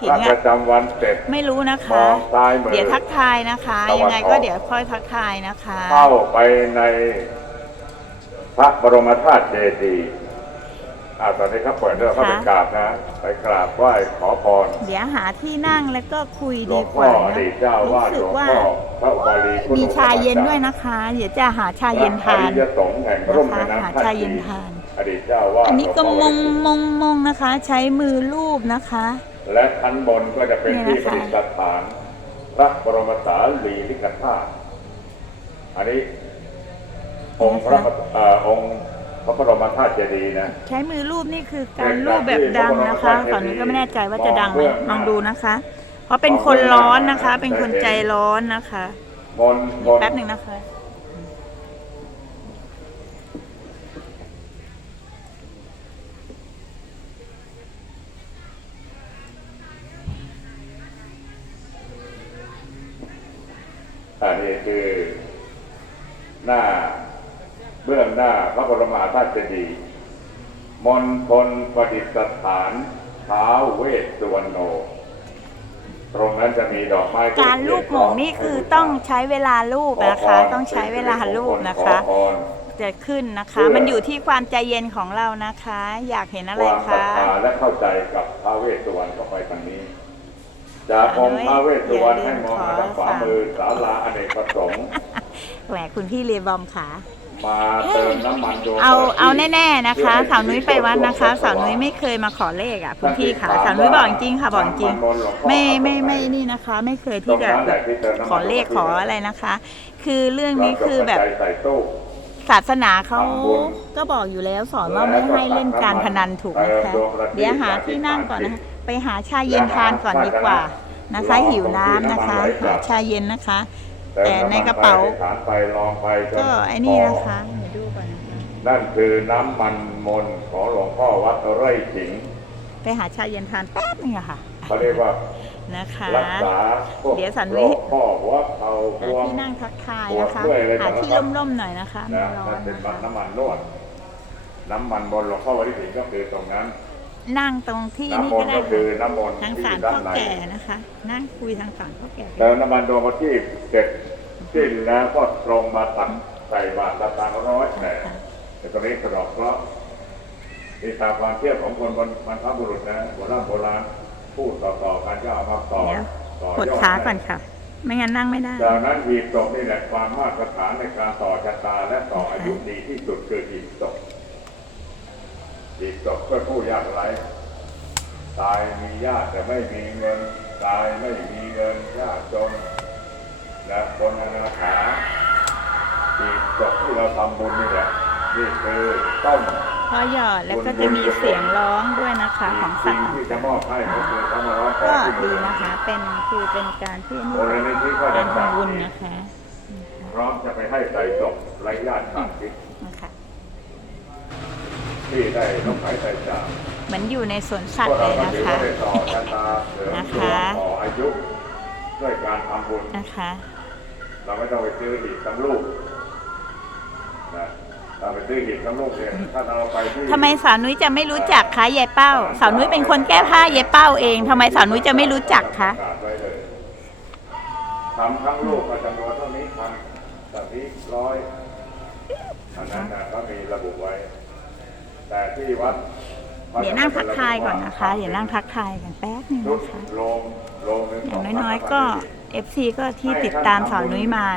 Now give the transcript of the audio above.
หิงพระปอะ ระจำวันเสร็จ ไม่รู้นะมคะ องซ้ายมือเดี๋ยวทักทายนะคะ ตะวันออก ยังไงก็เดี๋ยวค่อยทักทายนะคะ เข้าไปในพระบรมธาตุเจดีย์อ่าตอนนี้ครับเปิดเรื่องเข้าไปกราบนะ ไปกราบไหว้ขอพร เดี๋ยวหาที่นั่งแล้วก็คุยหลดีวงกพ่อว่าอนะดีตเจ้าวาดรู้หลสึกวงว่าพ่อพระอุบาลีคุณมีชาเย็นด้วยนะคะ เดี๋ยวจะหาชาเย็นทานอริยสงฆ์แห่งร่มแม่นะคะหาน้ำท่าชาจีเย็นทานอดีตเจ้าวาดอันนี้ก็หลวมพ่งวลีมงมงนะคะ ใช้มือลูบนะคะ และชั้นบนก็จะเป็นนี่ที่นะคะประดิษฐาน พระบรมสารีริกธาตุอันนี้ องค์พระเอ่อองค์พระบรมธาตุเจดีย์นะ ใช้มือรูปนี่คือการรูปแบบดังนะคะตอนนี้ก็ไม่แน่ใจว่าจะดังไหมลองดูนะคะ เพราะเป็นคนร้อนนะคะ เป็นคนใจร้อนนะคะมนต์มนต์แป๊บหนึ่งนะคะ อันนี้คือหน้าเบื้องหน้าพระบรมธาตุเจดีย์มณฑลประดิษฐานท้าวเวสสุวรรณโน ตรงนั้นจะมีดอกไม้การรูปหมงนี่คือต้องใช้เวลารูปนะคะ ต้องใช้เวลารูปนะคะขอพรจะขึ้นนะคะ มันอยู่ที่ความใจเย็นของเรานะคะ อยากเห็นอะไรความศรัทคะธาและเข้าใจกับพระเวสสุวรรณเข้าไปทางนี้ จากองค์พระเวสสุวรรณให้มองมาทางขวามือศาลาอเนกประสงค์แหวคุณพี่เรียบอมค่ะ มาเติมน้ำมันโยมเอาเอาแน่ๆนะคะ สาวนุ้ยไปวัดนะคะ สาวนุ้ยไม่เคยมาขอเลขอะคุณพี่ค่ะสาวนุ้ยบอกจริงค่ะบอกจริง ไม่ไม่ไม่นี่นะคะ ไม่เคยที่จะแบบขอเลขขออะไรนะคะ คือเรื่องนี้คือแบบใส่ตู้ศาสนาเขาก็บอกอยู่แล้วสอนว่าไม่ให้เล่นการพนันถูกไหมคะเดี๋ยวหาที่นั่งก่อนนะคะ ไปหาชาเย็นทานก่อนดีกว่านะคะ หิวน้ำนะคะหาชาเย็นนะคะ แต่ในกระเป๋าฐานไปลองไปจก็ไอ้นี่นะคะเดี๋ยวดูก่อนนะคะนั่นคือน้ำมันมนต์ของหลวงพ่อวัดไร่ขิง ไปหาชาเย็นทานแป๊บนึงอะค่ะเขาเรียกว่านะคะรักษาพวกเดี๋ยวสันโรวิคข้อหัวเข่าบหาวมที่นั่งทักทายนะคะปวดด้วยอะไรหาที่นะครับร่มๆหน่อยนะคะไม่นะร้อนั่นนเป็นนะคะน้ำมันนวดน้ำมันบนหลวงพ่อวัดไร่ขิงก็คือตรงนั้น นั่งตรงที่นี่น้ำมก็นต์ได้ก็คือน้ำมนต์ทางที่ศาลด้าพ่อนในแก่นะคะ นั่งคุยทางศาลพ่อแก่เติมน้ำมันดวงประทีปเสร็จสิ้นแล้วก็ตรงมาตักใส่บาตรละตางร้อยแต่แต่ตรงนี้กระดอกเคราะห์นี่ตามความเชื่อของคนบนบรรพบุรุษนะโบราณโบราณพูดต่อๆกันก็เอามาต่อเดี๋ยว ต่อกดยอด ขาก่อนค่ะ ไม่งั้นนั่งไม่ได้จากนั้นหีบศพนี่แหละความมาตรฐานในการต่อชะตาและต่ออายุดีที่สุดคือหีบศพ หีบศพเพื่อผู้ยากไร้ตายมีญาติแต่ไม่มีเงิน ตายไม่มีเงินยากจน และคนอนาถาหีบศพที่เราทำบุญนี่แหละนี่คือต้นพอหยอดแล้วก็จะมีเสียงร้องด้วยนะคะของสิ่ศางลที่จะมอบให้ก็คือธรรมร้องขอก็ที่ดีนะคะเป็นคือเป็นการที่นี่โอรนิธิก็กาจะรจัดทำบุญนะคะพร้อมจะไปให้ใส่ศพไร้ญาติขาดมิตรนะคะ ที่ได้ลงหายใจจากเหมือนอยู่ในสวนสัตพวว์กเลเรายก็นะถือคะว่าได้ต่อชะตาเสริมนะดวคะงต่ออายุด้วยการทำบุญนะคะเราไม่ต้องไปซื้อหีบทั้งลูกนะเราไปซื้อหีบทั้งลูกเนี่ยถ้าเราไปที่ทำไมสาวนุ้ยจะไม่รู้จักคะยายเป้า สาวนุ้ยเป็นคนแก้ผ้ายายเป้าเองทำไมสาวนุ้ยจะไม่รู้จักคะปรกาศไว้เลยทำทั้งลูกก็จำนวนเท่านี้พันสักนี้ร้อยอันนั้นนะก็มีระบุไว้ แต่ที่วัดเดี๋ยวนั่งทักทายก่อนนะคะ เดี๋ยวนั่งทักทายกันแป๊บหนึงชุดนะคะโลงโลงหนึ่งอย่างสน้อยๆก็พั FC ก็ที่ติดตามสาวนุ้ยมานะ